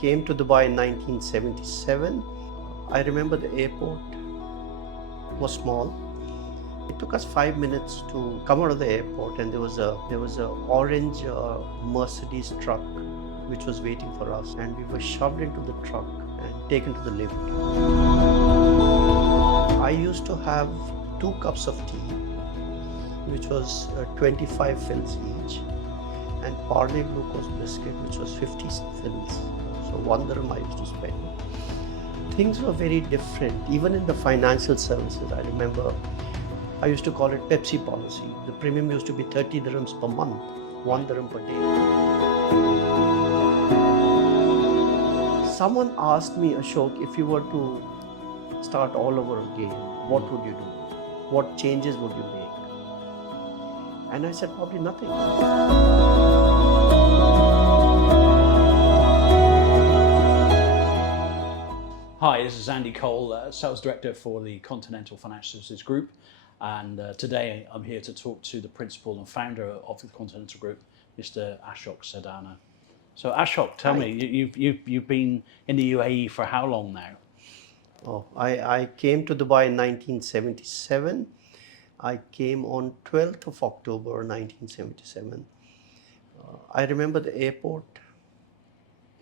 came to Dubai in 1977. I remember the airport was small. It took us 5 minutes to come out of the airport, and there was a orange Mercedes truck which was waiting for us, and we were shoved into the truck and taken to the lift. I used to have 2 cups of tea, which was 25 fils each, and Parle glucose biscuit, which was 50 fils. So 1 dirham I used to spend. Things were very different, even in the financial services. I remember I used to call it Pepsi policy. The premium used to be 30 dirhams per month, 1 dirham per day. Someone asked me, Ashok, if you were to start all over again, what would you do? What changes would you make? And I said, probably nothing. Hi, this is Andy Cole, Sales Director for the Continental Financial Services Group, and today I'm here to talk to the Principal and Founder of the Continental Group, Mr. Ashok Sardana. So Ashok, tell me, you've been in the UAE for how long now? Oh, I came to Dubai in 1977. I came on 12th of October 1977. I remember the airport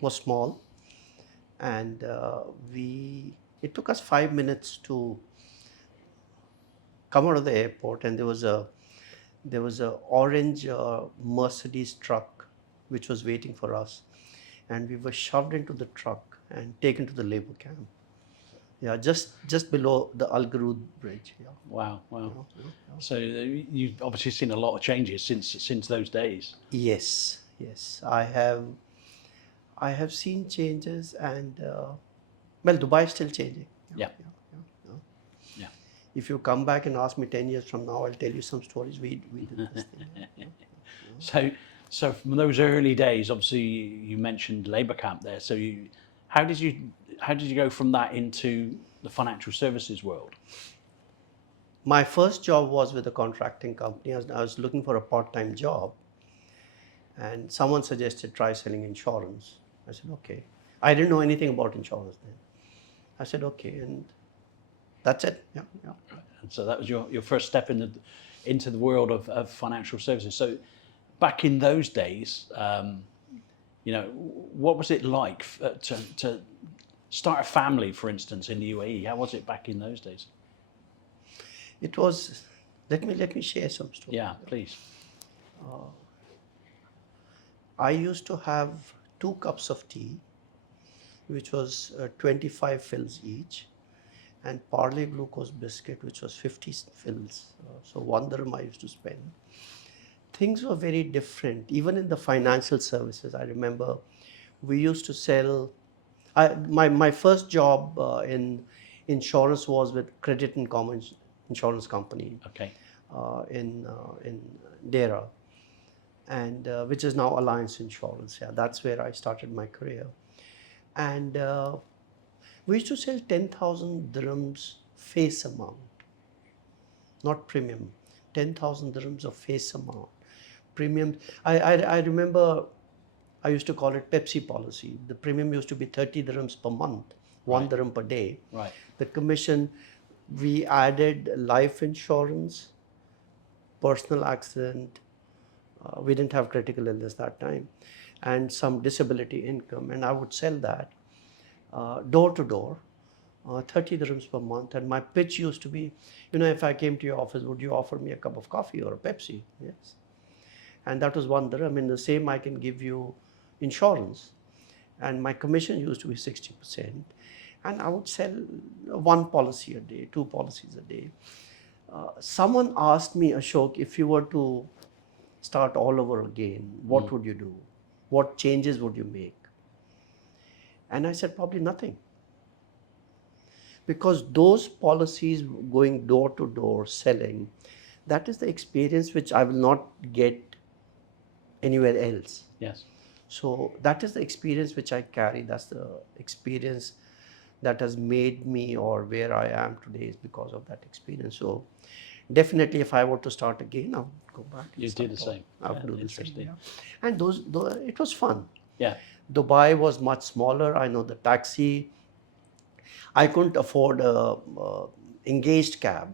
was small, and it took us 5 minutes to come out of the airport, and there was a orange Mercedes truck which was waiting for us, and we were shoved into the truck and taken to the labor camp. Yeah, just below the Al Garud bridge. Yeah. Wow. Yeah. So you've obviously seen a lot of changes since those days. Yes. I have seen changes, and Dubai is still changing. Yeah. If you come back and ask me 10 years from now, I'll tell you some stories. We did this thing. So from those early days, obviously you mentioned labor camp there. So how did you go from that into the financial services world? My first job was with a contracting company. I was looking for a part-time job, and someone suggested try selling insurance. I said, okay. I didn't know anything about insurance then. I said, okay, and that's it. Yeah. And so that was your first step into the world of financial services. So back in those days, what was it like to start a family, for instance, in the UAE? How was it back in those days? It was, let me share some stories. Yeah, please. I used to have 2 cups of tea, which was 25 fils each, and Parle glucose biscuit, which was 50 fils. So 1 dirham I used to spend. Things were very different, even in the financial services. I remember we used to sell. My first job in insurance was with Credit and Commons Insurance Company. Okay. In Dera, and which is now Alliance Insurance. Yeah, that's where I started my career. And we used to sell 10,000 dirhams face amount, not premium. 10,000 dirhams of face amount. Premium. I remember I used to call it Pepsi policy. The premium used to be 30 dirhams per month, 1 dirham per day. Right. The commission, we added life insurance, personal accident. We didn't have critical illness that time, and some disability income. And I would sell that door to door, 30 dirhams per month. And my pitch used to be, if I came to your office, would you offer me a cup of coffee or a Pepsi? Yes. And that was 1 dirham. In the same, I can give you insurance. And my commission used to be 60%. And I would sell 1 policy a day, 2 policies a day. Someone asked me, Ashok, if you were to start all over again, what would you do? What changes would you make? And I said, probably nothing. Because those policies going door to door, selling, that is the experience which I will not get anywhere else. Yes. So that is the experience which I carry. That's the experience that has made me or where I am today is because of that experience. So definitely, if I were to start again, I would go back. You do the same. I would do the same. Interesting. Yeah. And those, it was fun. Yeah. Dubai was much smaller. I know the taxi. I couldn't afford a, engaged cab.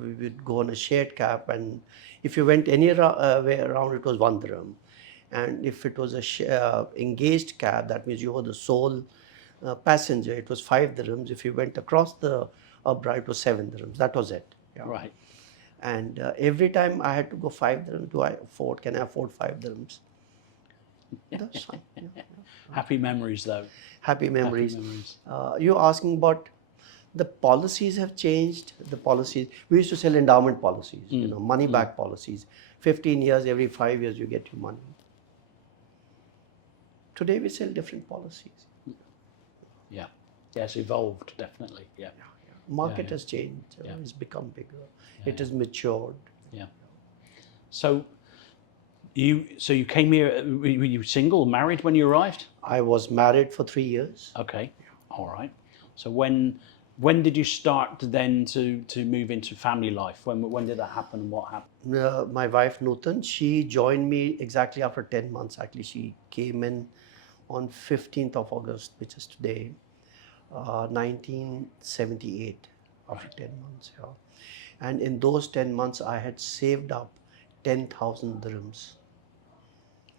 We would go on a shared cab, and if you went any way around, it was 1 dirham. And if it was a engaged cab, that means you were the sole passenger, it was 5 dirhams. If you went across the Abra, it was 7 dirhams. That was it. Yeah. Right. And every time I had to go 5 dirhams, do I afford? Can I afford 5 dirhams? That's fine. Yeah. Happy memories, though. Happy Happy memories. memories. You're asking about the policies have changed. The policies, we used to sell endowment policies, money back policies. 15 years, every 5 years you get your money. Today we sell different policies. Yeah. Yes, evolved, definitely. Yeah. Market has changed. It's become bigger. It has matured. Yeah. So you came here, were you single, married when you arrived? I was married for 3 years. Okay. All right. So when did you start then to move into family life? When did that happen and what happened? My wife Nutan, she joined me exactly after 10 months. Actually, she came in on 15th of August, which is today, 1978, after 10 months. Yeah. And in those 10 months, I had saved up 10,000 dirhams.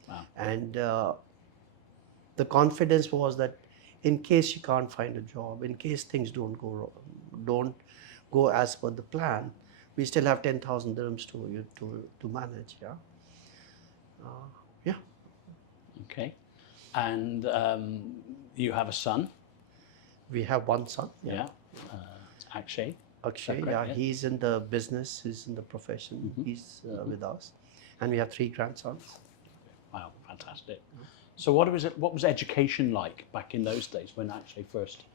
Wow. And the confidence was that in case she can't find a job, in case things don't go as per the plan, we still have 10,000 dirhams to manage. Yeah. Yeah. Okay. And you have a son. We have one son. Yeah. Akshay. Akshay. correct? Yeah. Yeah. He's in the business. He's in the profession. He's with us, and we have 3 grandsons. Wow, fantastic. So what was education like back in those days when Akshay first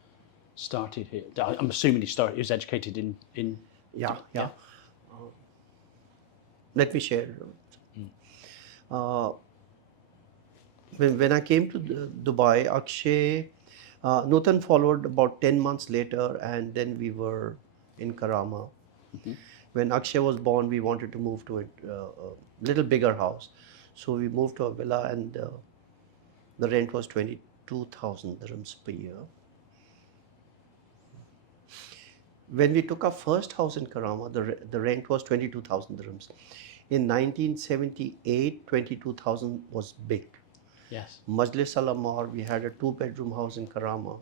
started here? I'm assuming he was educated in Yeah. Yeah. Let me share. When I came to Dubai, Akshay, Nutan followed about 10 months later, and then we were in Karama. When Akshay was born, we wanted to move to a little bigger house. So we moved to a villa, and the rent was 22,000 dirhams per year. When we took our first house in Karama, the rent was 22,000 dirhams. In 1978, 22,000 was big. Yes. Majlis Al Amar, we had a 2-bedroom house in Karama.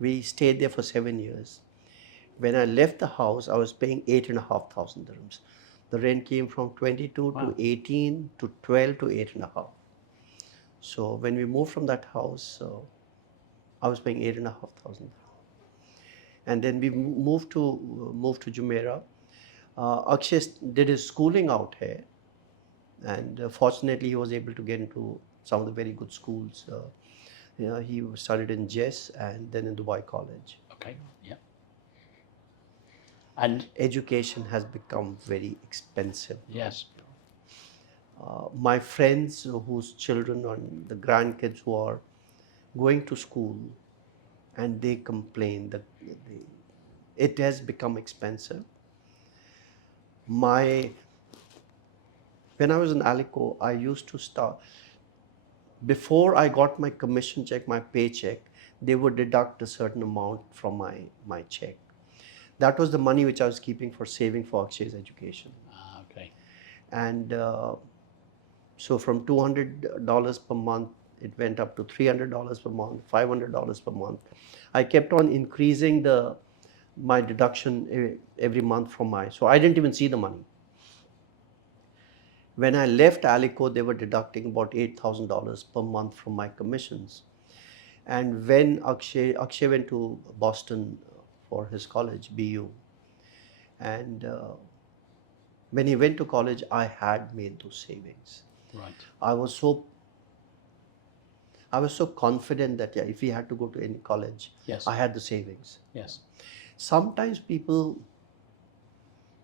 We stayed there for 7 years. When I left the house, I was paying 8,500 dirhams. The rent came from 22 to 18 to 12 to 8.5. So when we moved from that house, I was paying 8,500. And then we moved to Jumeirah. Akshay did his schooling out here, and fortunately he was able to get into some of the very good schools. He studied in JES and then in Dubai College. Okay. Yeah. And Education has become very expensive. yes. My friends whose children and the grandkids who are going to school, and they complain that it has become expensive. When I was in Alico, I used to start, before I got my commission check, my paycheck, they would deduct a certain amount from my check. That was the money which I was keeping for saving for Akshay's education. Okay. And so from $200 per month, it went up to $300 per month, $500 per month. I kept on increasing my deduction every month from so I didn't even see the money. When I left Alico, they were deducting about $8,000 per month from my commissions. And when Akshay went to Boston for his college, BU, and when he went to college, I had made those savings. Right. I was so confident that if he had to go to any college, Yes. I had the savings. Yes. Sometimes people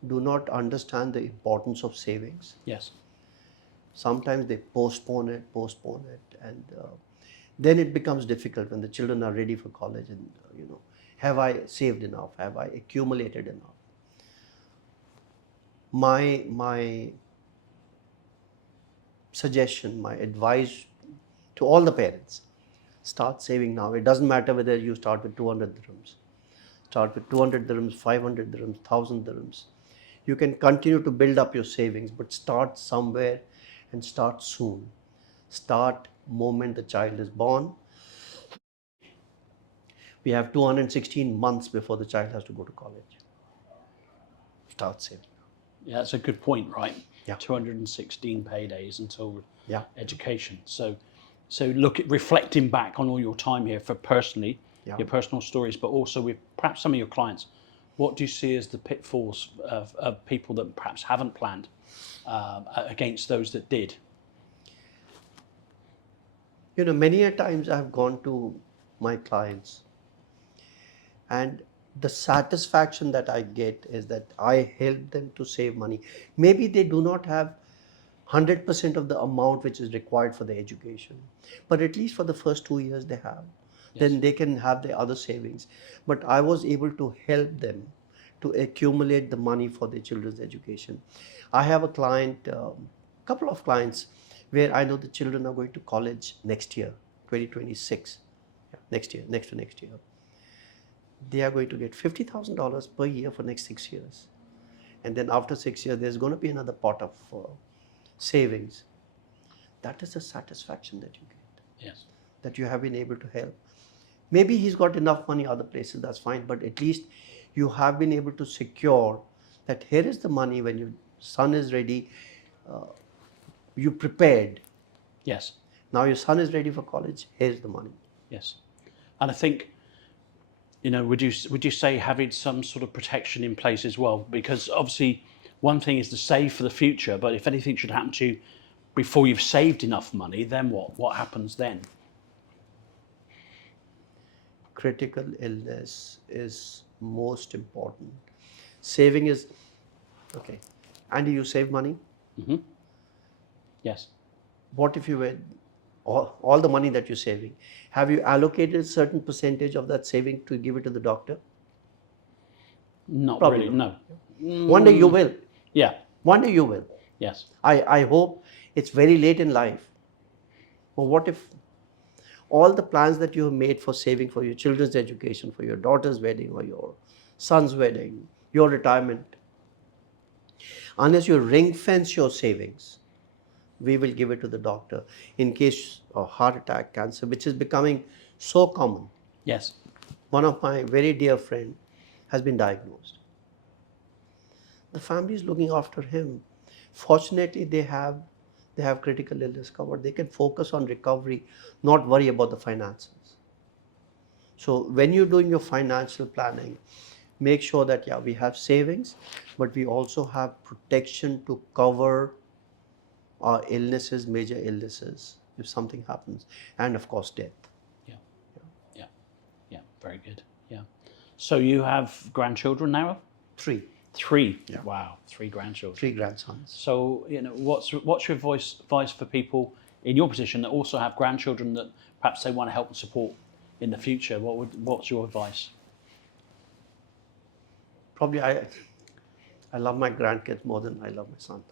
do not understand the importance of savings. Yes. Sometimes they postpone it, and then it becomes difficult when the children are ready for college, and have I saved enough? Have I accumulated enough? My suggestion, my advice to all the parents, start saving now. It doesn't matter whether you start with 200 dirhams, start with 200 dirhams, 500 dirhams, 1000 dirhams. You can continue to build up your savings, but start somewhere and start soon. Start moment the child is born. We have 216 months before the child has to go to college. Start saving. Yeah, that's a good point, right? Yeah. 216 paydays until Yeah. education. So look at reflecting back on all your time here for personally, Yeah. your personal stories, but also with perhaps some of your clients. What do you see as the pitfalls of people that perhaps haven't planned against those that did? You know, many a times I've gone to my clients, and the satisfaction that I get is that I help them to save money. Maybe they do not have 100% of the amount which is required for the education, but at least for the first 2 years they have. Yes. Then they can have the other savings. But I was able to help them to accumulate the money for their children's education. I have a client, couple of clients, where I know the children are going to college next year, 2026. Yeah, next year, next to next year. They are going to get $50,000 per year for next 6 years. And then after 6 years, there's going to be another pot of savings. That is the satisfaction that you get. Yes. That you have been able to help. Maybe he's got enough money other places, that's fine, but at least you have been able to secure that here is the money when your son is ready, you prepared. Yes. Now your son is ready for college, here's the money. Yes. And I think, would you say having some sort of protection in place as well? Because obviously one thing is to save for the future, but if anything should happen to you before you've saved enough money, then what? What happens then? Critical illness is most important. Saving is, okay. Andy, you save money? Mm-hmm. Yes. What if you were, all the money that you're saving, have you allocated a certain percentage of that saving to give it to the doctor? Not Probably really, not. no. One day you will. Yeah. One day you will. Yes. I hope it's very late in life. But what if all the plans that you have made for saving for your children's education, for your daughter's wedding or your son's wedding, your retirement, unless you ring fence your savings, we will give it to the doctor in case of heart attack, cancer, which is becoming so common. Yes. One of my very dear friend has been diagnosed. The family is looking after him. Fortunately, they have critical illness covered. They can focus on recovery, not worry about the finances. So when you're doing your financial planning, make sure that we have savings, but we also have protection to cover our illnesses, major illnesses, if something happens, and of course death. Yeah. Very good. Yeah. So you have grandchildren now? Three Yeah. Wow. 3 grandchildren. grandsons. So what's your advice for people in your position that also have grandchildren that perhaps they want to help and support in the future? What's your advice? Probably I love my grandkids more than I love my son.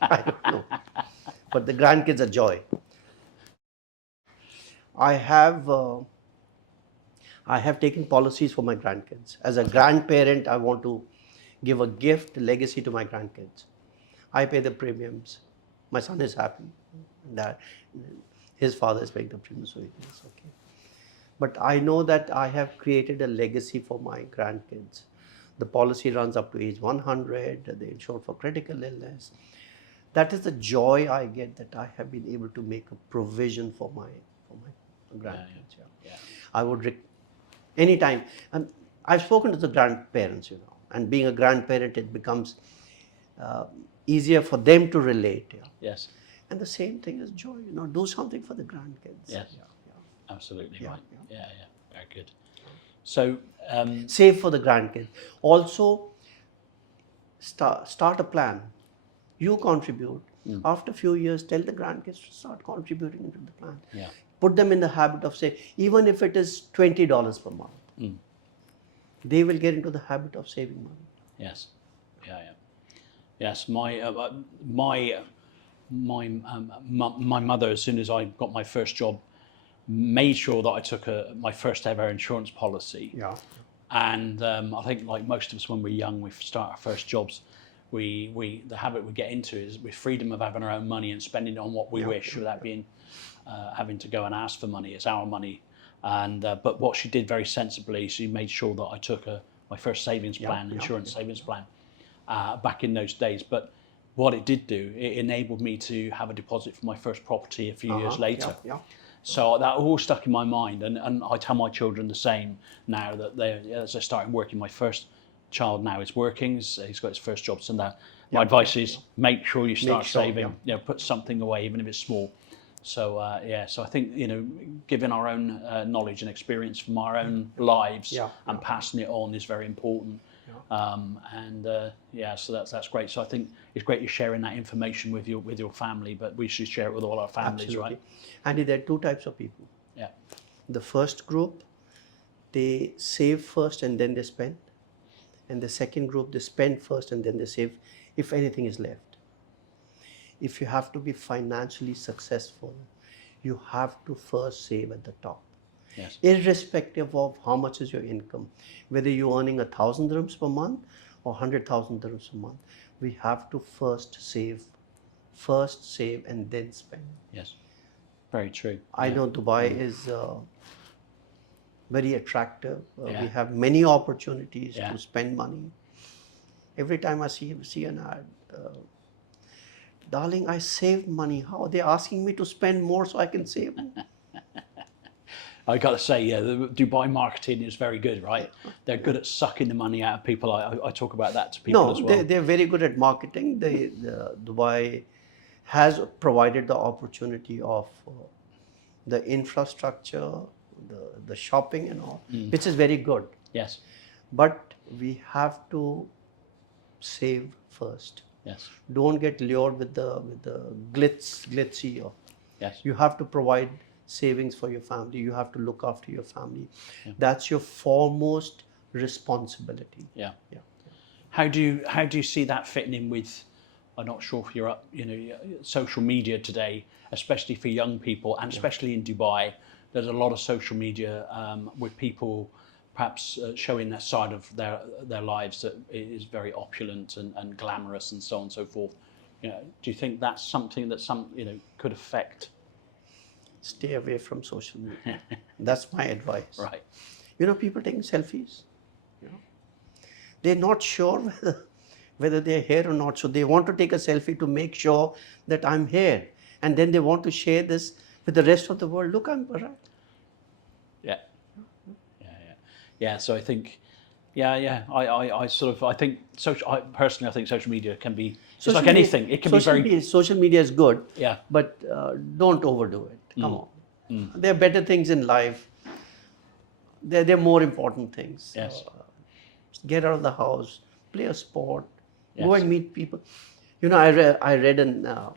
I don't know, but the grandkids are joy. I have taken policies for my grandkids. As a grandparent, I want to give a gift, legacy to my grandkids. I pay the premiums. My son is happy that his father is paying the premiums, so it's okay. But I know that I have created a legacy for my grandkids. The policy runs up to age 100, they insured for critical illness. That is the joy I get, that I have been able to make a provision for my grandkids. Yeah. I would anytime. I've spoken to the grandparents, and being a grandparent, it becomes easier for them to relate. Yes. And the same thing is joy. Do something for the grandkids. Yes. Absolutely right. Yeah. Very good. So save for the grandkids. Also, start a plan. You contribute. After a few years, tell the grandkids to start contributing into the plan. Yeah. Put them in the habit of saving, even if it is $20 per month. They will get into the habit of saving money. Yes. Yeah. Yes. My my mother, as soon as I got my first job, made sure that I took my first ever insurance policy. Yeah. And I think, like most of us when we're young, we start our first jobs, the habit we get into is with freedom of having our own money and spending it on what we wish without being having to go and ask for money. It's our money. And but what she did very sensibly, she made sure that I took my first savings plan, insurance savings plan, back in those days. But what it did do, it enabled me to have a deposit for my first property a few years later. So that all stuck in my mind, and I tell my children the same now that as they're starting working. My first child now is working; he's got his first job. So now my advice is make sure you start saving. Put something away, even if it's small. So so I think giving our own knowledge and experience from our own lives and passing it on is very important. So that's great. So I think it's great you're sharing that information with your family, but we should share it with all our families. Absolutely. Right? Andy, there are two types of people. Yeah. The first group, they save first and then they spend. And the second group, they spend first and then they save if anything is left. If you have to be financially successful, you have to first save at the top. Yes. Irrespective of how much is your income, whether you're earning 1,000 dirhams per month or 100,000 dirhams a month, we have to first save and then spend. Yes, very true. I know Dubai is very attractive. We have many opportunities to spend money. Every time I see an ad, darling, I saved money. How are they asking me to spend more so I can save? I got to say, the Dubai marketing is very good, right? They're good at sucking the money out of people. I talk about that to people as well. They're very good at marketing. Dubai has provided the opportunity of the infrastructure, the shopping and all, which is very good. Yes. But we have to save first. Yes. Don't get lured with the glitzy. Yes. You have to provide savings for your family. You have to look after your family. That's your foremost responsibility. Yeah. How do you see that fitting in with? I'm not sure if you're up, social media today, especially for young people, and especially in Dubai. There's a lot of social media with people perhaps showing that side of their lives that is very opulent and glamorous and so on and so forth. Do you think that's something that could affect? Stay away from social media. That's my advice. Right. People taking selfies. They're not sure whether they're here or not. So they want to take a selfie to make sure that I'm here. And then they want to share this with the rest of the world. Look, I'm right. Yeah. So I think, I think social media can be just like anything. It can be very. Social media is good. Yeah. But don't overdo it. Come on. There are better things in life. There are more important things. Yes. Get out of the house, play a sport, go and meet people. I read a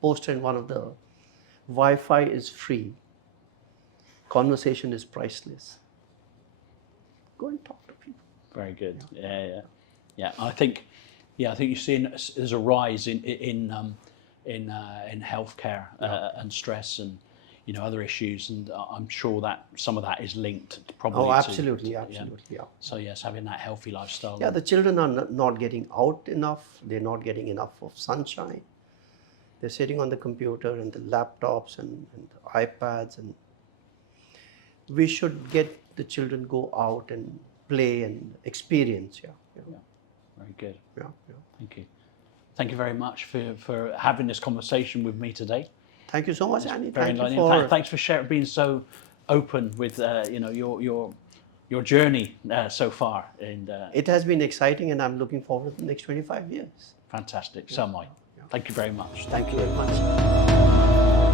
poster in one of the Wi-Fi is free. Conversation is priceless. Go and talk to people. Very good. Yeah. I think you're seeing there's a rise in healthcare and stress and other issues, and I'm sure that some of that is linked probably. Oh, absolutely. So yes, having that healthy lifestyle. Yeah, the children are not getting out enough. They're not getting enough of sunshine. They're sitting on the computer and the laptops and the iPads, and we should get the children go out and play and experience. Yeah. Very good. Yeah. Thank you. Thank you very much for having this conversation with me today. Thank you so much, Andy. Thanks for being so open with your journey so far. And it has been exciting, and I'm looking forward to the next 25 years. Fantastic. So am I. Thank you very much. Thank you very much.